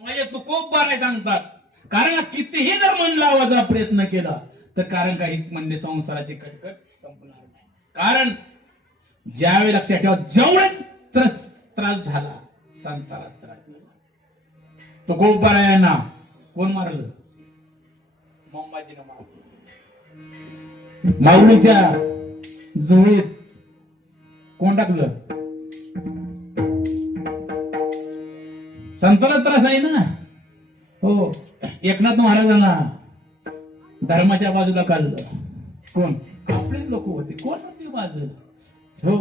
म्हणजे तू खूप बरं सांगतात. कारण कितीही जर मन लावायचा प्रयत्न केला तर कारण काही म्हणजे संसाराची कटकट संपणार नाही. कारण ज्यावेळी लक्षात ठेवा जेवढेच त्रास झाला संताला त्रास झाला. तो खूप बरा आहे ना. कोण मारलं? मम्माजीनं मारलं. माऊलीच्या जुळीत कोण टाकलं? संताला त्रास आहे ना. हो, एकनाथ महाराजांना धर्माच्या बाजूला काढलं. कोण? आपलेच लोक होते. कोण होते बाजू? हो,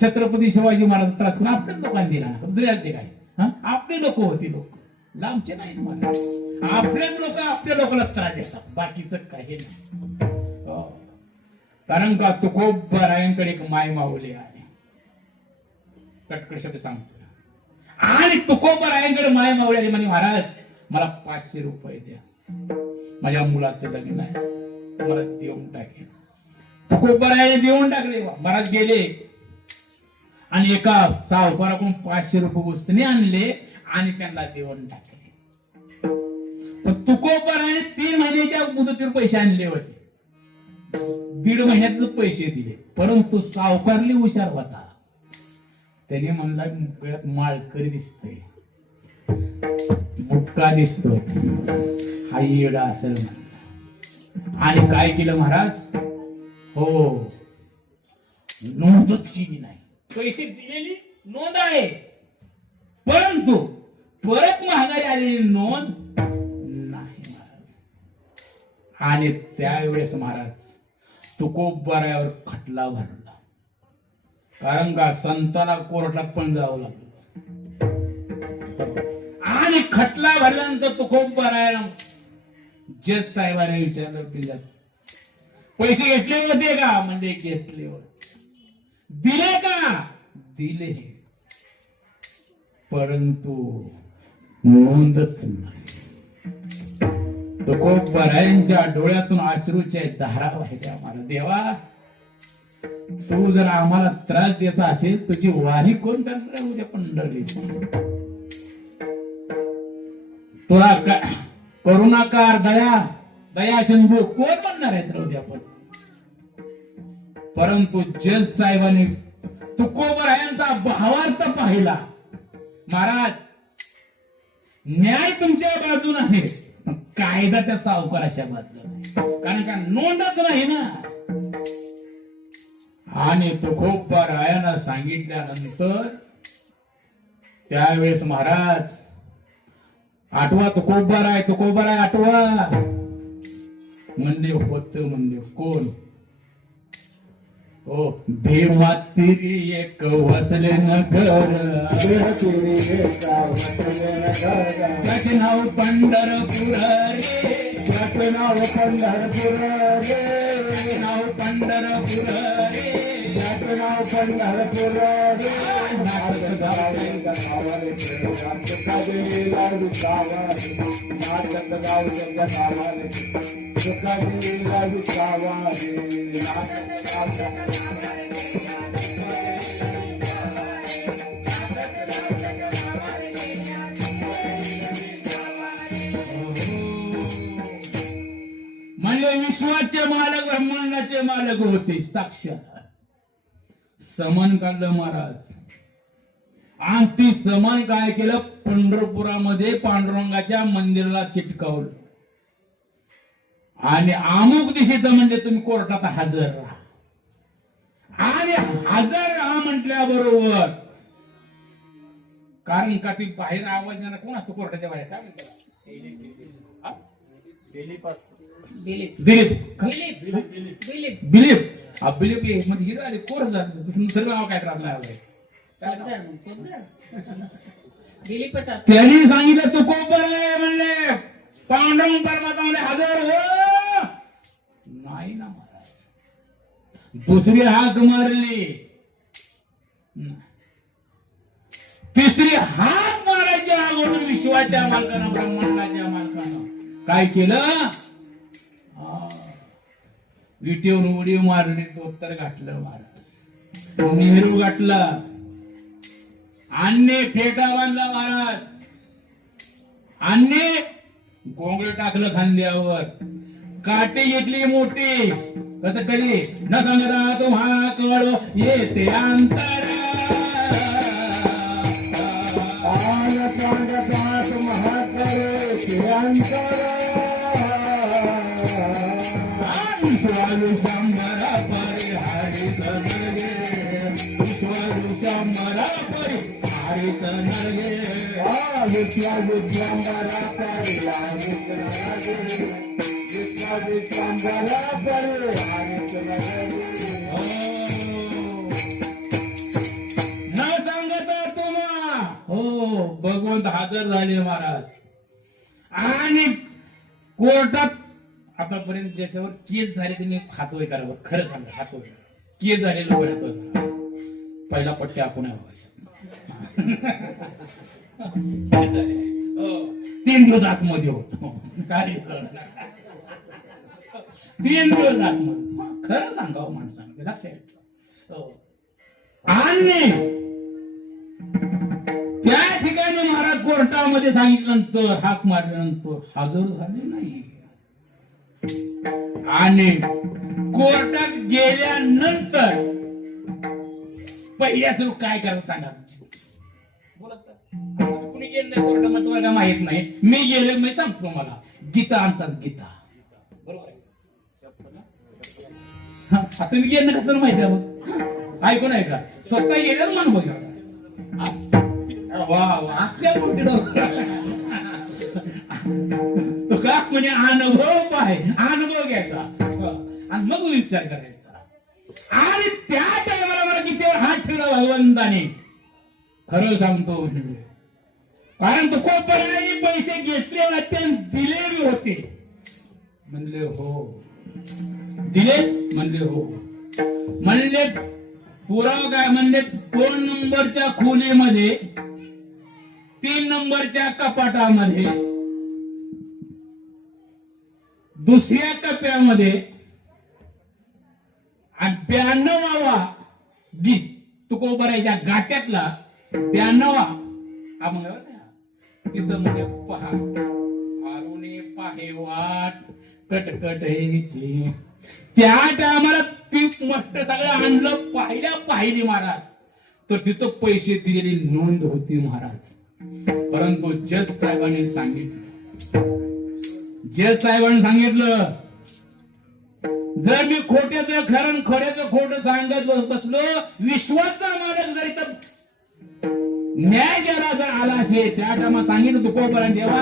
छत्रपती शिवाजी महाराज त्रास करून आपल्याच लोकांनी दिला. दुसरे आलते काय? आपले लोक होते. लोक लांबचे नाही मला. आपलेच लोक आपल्या लोकांना त्रास देतात. बाकीचं काही नाही. कारण का तुकोबारायांकडे एक माय माऊली आहे. कटकट शब्द सांगतो. आणि तुकोबारायांकडे माय माऊली आली म्हणे, महाराज मला 500 रुपये द्या, माझ्या मुलाचं लग्न आहे, मला देऊन टाकेल. तुकोबारायाने देऊन टाकले. महाराज गेले आणि एका सावकाराकडून 500 रुपये उसने आणले आणि त्यांना देऊन टाकले. पण तुकोबारायाने 3 महिन्याच्या मुदतीवर पैसे आणले होते. 1.5 महिन्यात पैसे दिले. परंतु सावकारली हुशार होता. त्याने म्हणला गळ्यात माळकरी दिसतोय, बुक्का दिसतोय, हा येडा असेल म्हणला. आणि काय केलं महाराज? हो, नोंदच केली नाही. पैसे दिलेली नोंद आहे, परंतु परत महागारी आलेली नोंद नाही महाराज. आणि त्यावेळेस महाराज तुकोबारायावर खटला भरला. कारण का संताला कोर्टात पण जावं लागलं. आणि खटला भरल्यानंतर तुकोबारायाला जज साहेबांनी विचारलं, पैसे घेतले होते का? म्हणजे घेतले होते. दिले का? दिले, परंतु नोंदच नाही. तुकोबारायांच्या डोळ्यातून अश्रूच्या धारा वाहिल्या. मला देवा, तू जर आम्हाला त्रास देत असेल, तुझी वारी कोण करणार उद्या पंढरी? तुला करुणाकार, दया सिंधू कोण म्हणणार आहे उद्यापासून? परंतु जज साहेबांनी तुकोबारायांचा भावार्थ पाहिला. महाराज, न्याय तुमच्या बाजूने आहे, कायदा त्या सावकाराच्या बाजूने. कारण का नोंदच नाही ना. आणि तुकोबारायानं सांगितल्यानंतर त्यावेळेस महाराज आठवा तो कोबर आहे आठवा. म्हणले होत म्हणले कोण? ओ भीमा तिरी एक वसले नगर, त्याचे नाव पंढरपूर रे, त्याचे नाव पंढरपूर रे, नाव पंढरपूर रे, त्याचे नाव पंढरपूर रे. नाथ गावाले गावाले म्हणजे विश्वाचे मालक ब्रह्मांडाचे मालक होते साक्षात. समन काढलं महाराज. आणि ती समन काय केलं? पंढरपुरामध्ये पांडुरंगाच्या मंदिराला चिटकावलं आणि अमुक दिशेत म्हणजे तुम्ही कोर्टात हजर राहा. आणि हजर राहा म्हटल्याबरोबर, कारण का ती बाहेर आवाज येणार कोण असतो कोर्टाच्या बाहेर? काय म्हणतात? बिलीप. मध्ये झाले कोर्ट झाले. दुसरं नाव काय त्रास नाही. त्यांनी सांगितलं तू कोपर आहे म्हणले, पांडुरंग पर्वतामध्ये हजर हो. नाही ना महाराज. दुसरी हाक मारली, तिसरी हाक मारायची अगोदर विश्वाच्या मालकानं, ब्रह्मांडाच्या मालकानं काय केलं? विटेवर उडी मारली, उत्तर गाठलं महाराज. नेहरू गाठला, अन्य फेटा बांधला महाराज. अन्य गोंगळ टाकलं खांद्यावर, काठी घेतली मोठी. कधी न सांगता तुम्हा कळो येते अंतरा, शंभरा परी हरित नगे, शंभरा परी हरित नगे, शंभरा परी हरित नगे, शंभरा परी हरित नगे. न सांगता तुम्हा हो भगवंत हजर झाले महाराज. आणि कोर्टात आतापर्यंत ज्याच्यावर केस झाले त्यांनी हातोय करावं. खरं सांगा, हातोय केस झाले लोक हातोय करा. पहिला पट्टे आपण 3 दिवस आतमध्ये होतो. काय 3 दिवस आतमध्ये. खरं सांगावं माणसाने, लक्षात. आणि त्या ठिकाणी महाराज कोर्टामध्ये सांगितल्यानंतर, हाक मारल्यानंतर हजर झाले नाही. आणि कोर्टात गेल्यानंतर पहिल्या सुरू काय करायचं सांगा. बोलत कुणी गेलं नाही कोर्टामध्ये, तुम्हाला काय माहित नाही. मी गेले, मी सांगतो. मला गीता आणतात, गीता. बरोबर आहे. आता मी गेलं कसं माहिती आहे? ऐकून आहे का? स्वतः गेल्यावर मान बघा. वा वा, असल्या गोष्टी तो का म्हणजे अनुभव पाहे, अनुभव घ्यायचा आणि मग विचार करायचा. आणि त्या टायमाला मला कितीवर हात ठेवला भगवंताने. खरं सांगतो, कारण तो कोपराने पैसे घेतले होते, दिले बी होते. म्हणले हो, दिले म्हणले हो. म्हणले पुरावा काय? म्हणले 2 नंबरच्या खोलीमध्ये, 3 नंबरच्या कपाटामध्ये, दुसऱ्या टप्प्यामध्ये, 92वा गीत तुकोबराच्या गाट्यातला 92वा तिथं म्हणजे पहा फारुणे पाहे वाट कटकटायची. त्या टायमाला ती मस्त सगळं आणलं, पाहिली महाराज. तर तिथं पैसे दिलेली नोंद होती महाराज. परंतु जज साहेबांनी सांगितलं, जर मी खोट्याचं खरं, खऱ्याचं खोटं सांगत बसलो, विश्वाचा मालक जर इथं न्याय द्यायला जर आला असेल, त्या टायमाला सांगितलं तू कोपरा देवा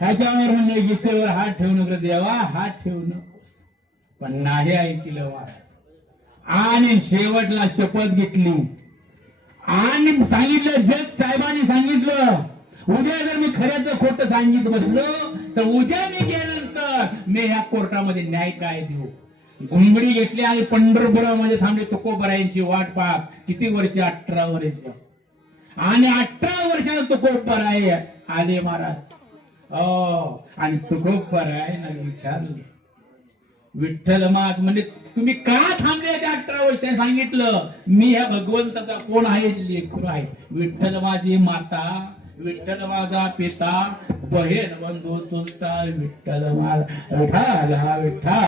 ह्याच्यावर म्हणजे गीतेवर हात ठेवू नको देवा, हात ठेवू नको. पण नाही ऐकलं महाराज. आणि शेवटला शपथ घेतली आणि सांगितलं, जज साहेबांनी सांगितलं, उद्या जर मी खऱ्याचं खोटं सांगित बसलो तर उद्या मी गेल्यानंतर मी ह्या कोर्टामध्ये न्याय काय देऊ. घुंगडी घेतली आणि पंढरपुरामध्ये थांबले तुकोबरायांची वाट पाहत. किती वर्ष? 18 वर्ष. आणि 18 वर्षाला तुकोबराय आले महाराज. आणि तुकोबरायांना विचारलं, विठ्ठल मात म्हणजे तुम्ही का थांबले त्या 18 वर्ष? त्याने सांगितलं, मी ह्या भगवंताचा कोण आहे? लेकरू आहे. विठ्ठल माझी माता, विठ्ठल माझा पिता, बहीण बंधू चुलता, विठ्ठल माझा विठ्ठल विठ्ठल.